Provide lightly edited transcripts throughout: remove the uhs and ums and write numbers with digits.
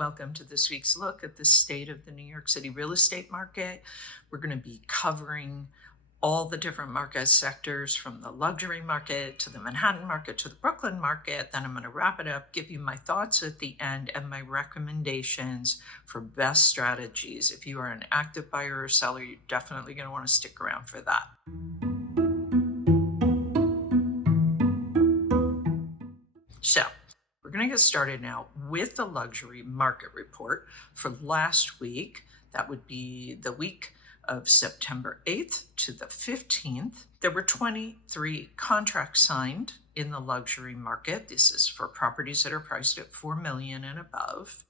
Welcome to this week's look at the state of the New York City real estate market. We're going to be covering all the different market sectors, from the luxury market to the Manhattan market to the Brooklyn market. Then I'm going to wrap it up, give you my thoughts at the end, and my recommendations for best strategies. If you are an active buyer or seller, you're definitely going to want to stick around for that. So we're going to get started now with the luxury market report for last week. That would be the week of September 8th to the 15th. There were 23 contracts signed in the luxury market. This is for properties that are priced at $4 million and above.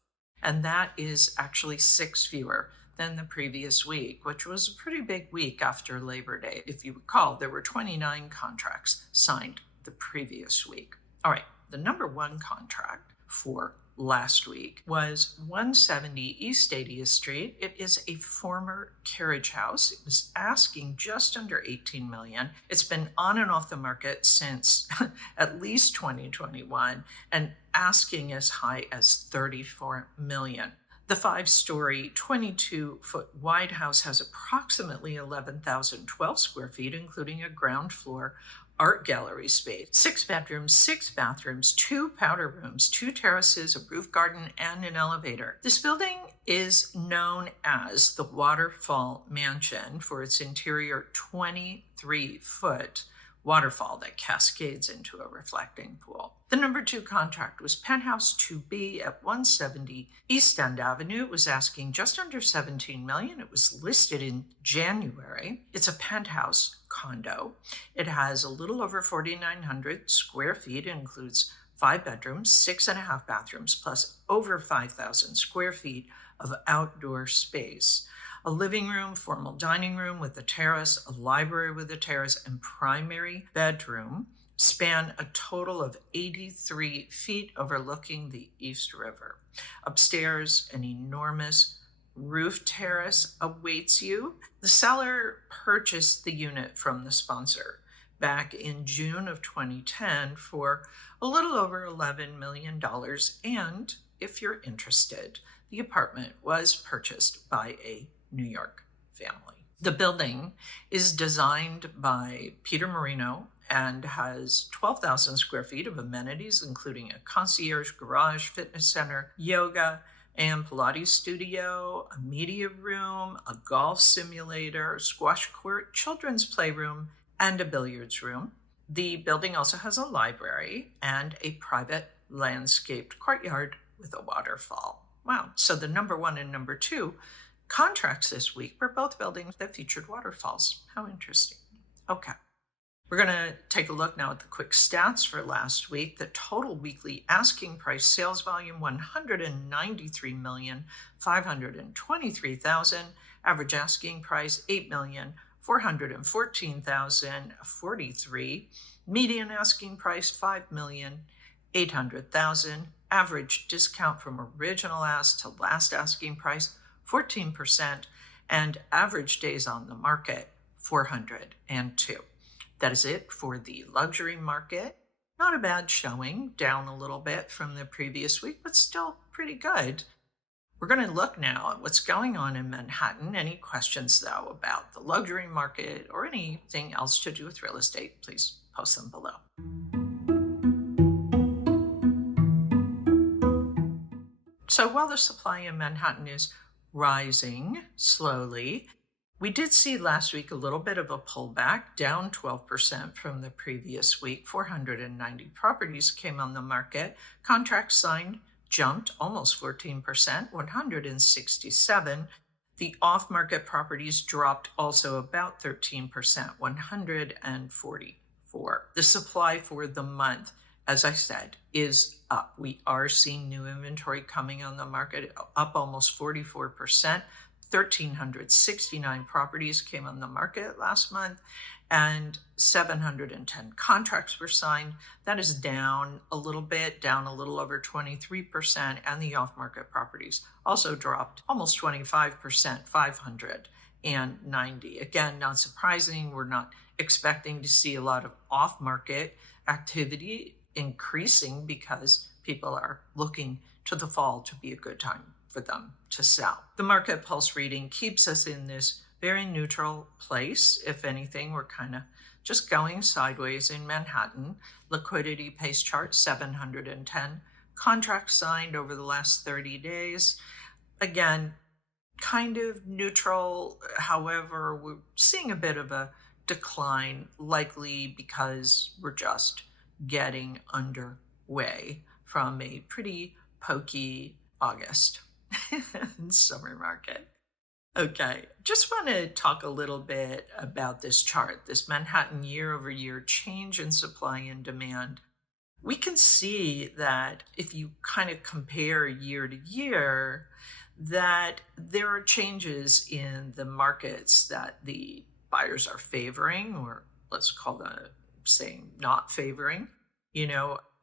And that is actually 6 fewer than the previous week, which was a pretty big week after Labor Day. If you recall, there were 29 contracts signed the previous week. All right, the number one contract for last week was 170 East 80th Street. It is a former carriage house. It was asking just under $18 million. It's been on and off the market since at least 2021 and asking as high as $34 million. The 5-story, 22-foot wide house has approximately 11,012 square feet, including a ground floor art gallery space, 6 bedrooms, 6 bathrooms, 2 powder rooms, 2 terraces, a roof garden, and an elevator. This building is known as the Waterfall Mansion for its interior 23-foot waterfall that cascades into a reflecting pool. The number 2 contract was Penthouse 2B at 170 East End Avenue. It was asking just under $17 million. It was listed in January. It's a penthouse condo. It has a little over 4,900 square feet. It includes 5 bedrooms, 6.5 bathrooms, plus over 5,000 square feet of outdoor space. A living room, formal dining room with a terrace, a library with a terrace, and primary bedroom span a total of 83 feet overlooking the East River. Upstairs, an enormous roof terrace awaits you. The seller purchased the unit from the sponsor back in June of 2010 for a little over $11 million. And if you're interested, the apartment was purchased by a New York family. The building is designed by Peter Marino and has 12,000 square feet of amenities, including a concierge garage, fitness center, yoga, and Pilates studio, a media room, a golf simulator, squash court, children's playroom, and a billiards room. The building also has a library and a private landscaped courtyard with a waterfall. Wow. So the number 1 and number 2 contracts this week were both buildings that featured waterfalls. How interesting. Okay. We're going to take a look now at the quick stats for last week. The total weekly asking price sales volume, 193,523,000. Average asking price, 8,414,043. Median asking price, 5,800,000. Average discount from original ask to last asking price, 14%, and average days on the market, 402. That is it for the luxury market. Not a bad showing, down a little bit from the previous week, but still pretty good. We're going to look now at what's going on in Manhattan. Any questions, though, about the luxury market or anything else to do with real estate, please post them below. So while the supply in Manhattan is rising slowly, we did see last week a little bit of a pullback, down 12% from the previous week. 490 properties came on the market. Contracts signed jumped almost 14%, 167. The off-market properties dropped also about 13%, 144. The supply for the month, as I said, is up. We are seeing new inventory coming on the market, up almost 44%. 1,369 properties came on the market last month, and 710 contracts were signed. That is down a little bit, down a little over 23%, and the off-market properties also dropped almost 25%, 590. Again, not surprising. We're not expecting to see a lot of off-market activity increasing because people are looking to the fall to be a good time for them to sell. The market pulse reading keeps us in this very neutral place. If anything, we're kind of just going sideways in Manhattan. Liquidity pace chart 710. Contracts signed over the last 30 days. Again, kind of neutral. However, we're seeing a bit of a decline, likely because we're just getting underway from a pretty pokey August summer market. Okay, just want to talk a little bit about this chart, this Manhattan year-over-year change in supply and demand. We can see that if you kind of compare year to year, that there are changes in the markets that the buyers are favoring, or let's call that saying not favoring.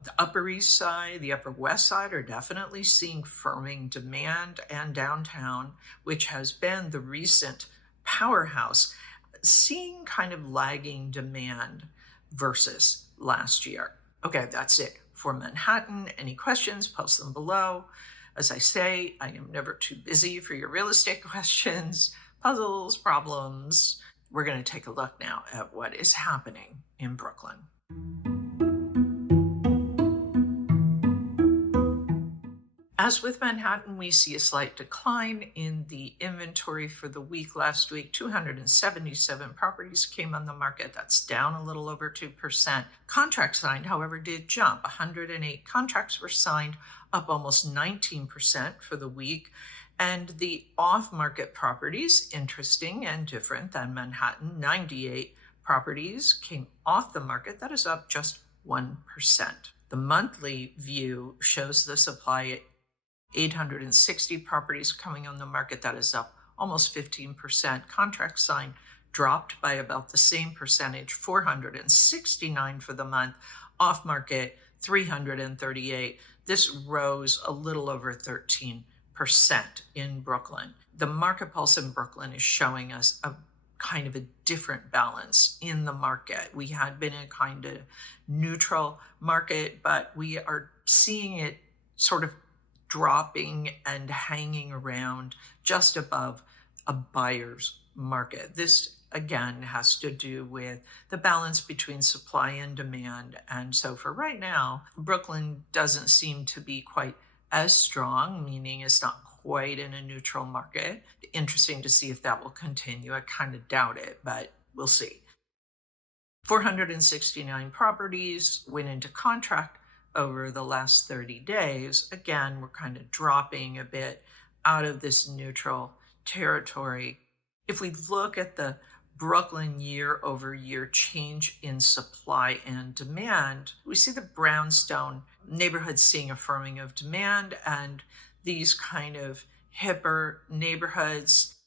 The Upper East Side, the Upper West Side are definitely seeing firming demand, and downtown, which has been the recent powerhouse, seeing kind of lagging demand versus last year. Okay, that's it for Manhattan. Any questions, post them below. As I say, I am never too busy for your real estate questions, puzzles, problems. We're going to take a look now at what is happening in Brooklyn. As with Manhattan, we see a slight decline in the inventory for the week. Last week, 277 properties came on the market. That's down a little over 2%. Contracts signed, however, did jump. 108 contracts were signed, up almost 19% for the week. And the off-market properties, interesting and different than Manhattan, 98 properties came off the market. That is up just 1%. The monthly view shows the supply 860 properties coming on the market. That is up almost 15%. Contracts signed dropped by about the same percentage, 469 for the month. Off market, 338. This rose a little over 13% in Brooklyn. The market pulse in Brooklyn is showing us a kind of a different balance in the market. We had been in a kind of neutral market, but we are seeing it sort of dropping and hanging around just above a buyer's market. This, again, has to do with the balance between supply and demand. And so for right now, Brooklyn doesn't seem to be quite as strong, meaning it's not quite in a neutral market. Interesting to see if that will continue. I kind of doubt it, but we'll see. 469 properties went into contract over the last 30 days. Again, we're kind of dropping a bit out of this neutral territory. If we look at the Brooklyn year-over-year change in supply and demand, we see the brownstone neighborhoods seeing a firming of demand, and these kind of hipper neighborhoods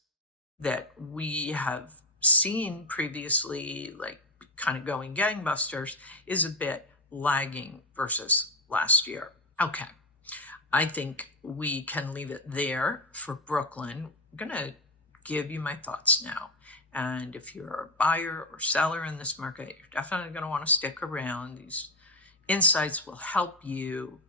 that we have seen previously, like kind of going gangbusters, is a bit lagging versus last year. Okay, I think we can leave it there for Brooklyn. I'm going to give you my thoughts now. And if you're a buyer or seller in this market, you're definitely going to want to stick around. These insights will help you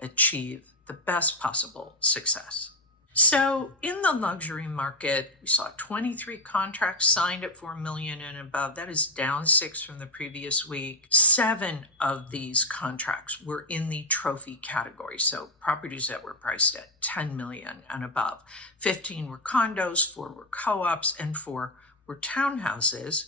achieve the best possible success. So in the luxury market, we saw 23 contracts signed at $4 million and above. That is down 6 from the previous week. 7 of these contracts were in the trophy category, so properties that were priced at $10 million and above. 15 were condos, 4 were co-ops, and 4 were townhouses.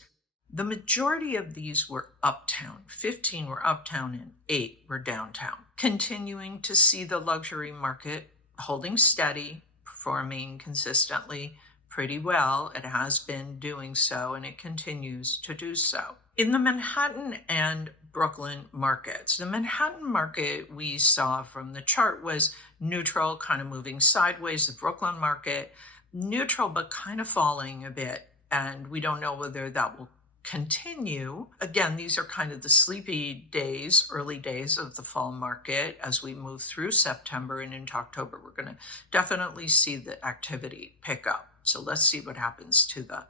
The majority of these were uptown. 15 were uptown and 8 were downtown. Continuing to see the luxury market holding steady, performing consistently pretty well. It has been doing so, and it continues to do so. In the Manhattan and Brooklyn markets, the Manhattan market we saw from the chart was neutral, kind of moving sideways. The Brooklyn market, neutral, but kind of falling a bit, and we don't know whether that will continue. Again, these are kind of the sleepy days, early days of the fall market. As we move through September and into October, we're going to definitely see the activity pick up. So let's see what happens to the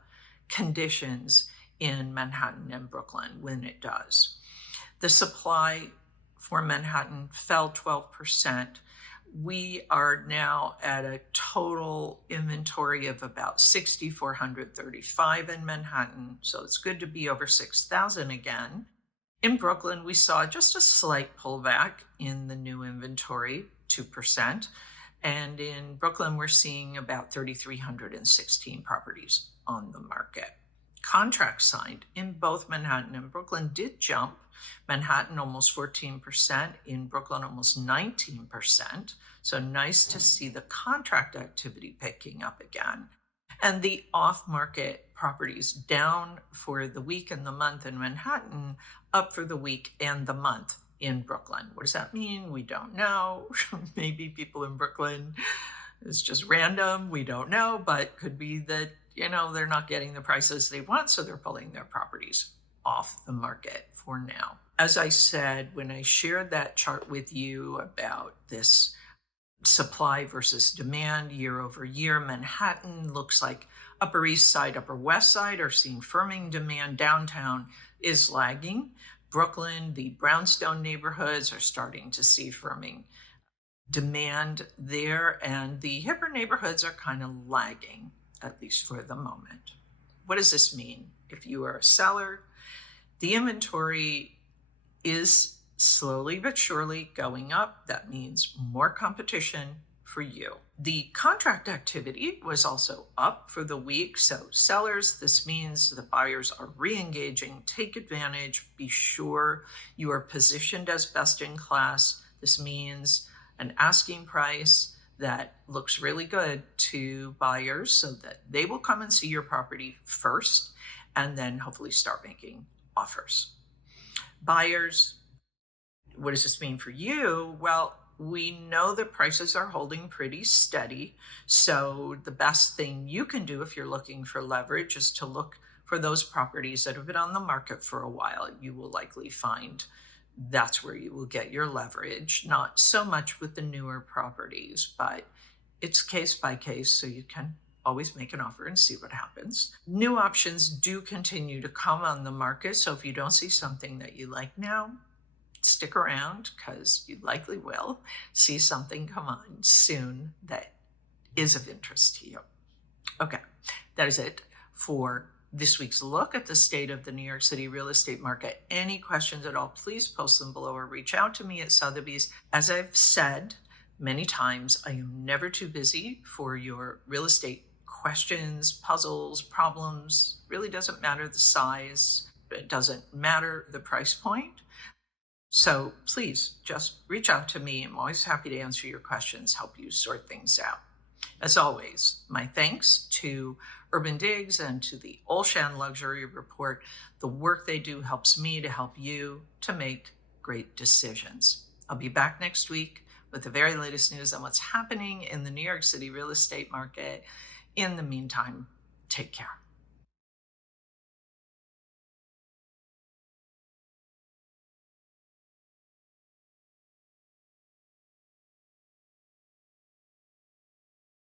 conditions in Manhattan and Brooklyn when it does. The supply for Manhattan fell 12%. We are now at a total inventory of about 6,435 in Manhattan, so it's good to be over 6,000 again. In Brooklyn, we saw just a slight pullback in the new inventory, 2%. And in Brooklyn, we're seeing about 3,316 properties on the market. Contracts signed in both Manhattan and Brooklyn did jump. Manhattan almost 14%, in Brooklyn almost 19%. So nice to see the contract activity picking up again. And the off-market properties down for the week and the month in Manhattan, up for the week and the month in Brooklyn. What does that mean? We don't know. Maybe people in Brooklyn, it's just random. We don't know, but could be that, they're not getting the prices they want, so they're pulling their properties off the market for now. As I said, when I shared that chart with you about this supply versus demand year over year, Manhattan looks like Upper East Side, Upper West Side are seeing firming demand. Downtown is lagging. Brooklyn, the brownstone neighborhoods are starting to see firming demand there, and the hipper neighborhoods are kind of lagging, at least for the moment. What does this mean? If you are a seller, the inventory is slowly but surely going up. That means more competition for you. The contract activity was also up for the week. So sellers, this means the buyers are re-engaging. Take advantage. Be sure you are positioned as best in class. This means an asking price that looks really good to buyers so that they will come and see your property first and then hopefully start making offers. Buyers, what does this mean for you? Well, we know that prices are holding pretty steady. So the best thing you can do if you're looking for leverage is to look for those properties that have been on the market for a while. You will likely find that's where you will get your leverage, not so much with the newer properties, but it's case by case, so you can always make an offer and see what happens. New options do continue to come on the market, so if you don't see something that you like now, stick around because you likely will see something come on soon that is of interest to you. Okay, that is it for this week's look at the state of the New York City real estate market. Any questions at all, please post them below or reach out to me at Sotheby's. As I've said many times, I am never too busy for your real estate questions, puzzles, problems. Really doesn't matter the size. It doesn't matter the price point. So please just reach out to me. I'm always happy to answer your questions, help you sort things out. As always, my thanks to Urban Digs and to the Olshan Luxury Report. The work they do helps me to help you to make great decisions. I'll be back next week with the very latest news on what's happening in the New York City real estate market. In the meantime, take care.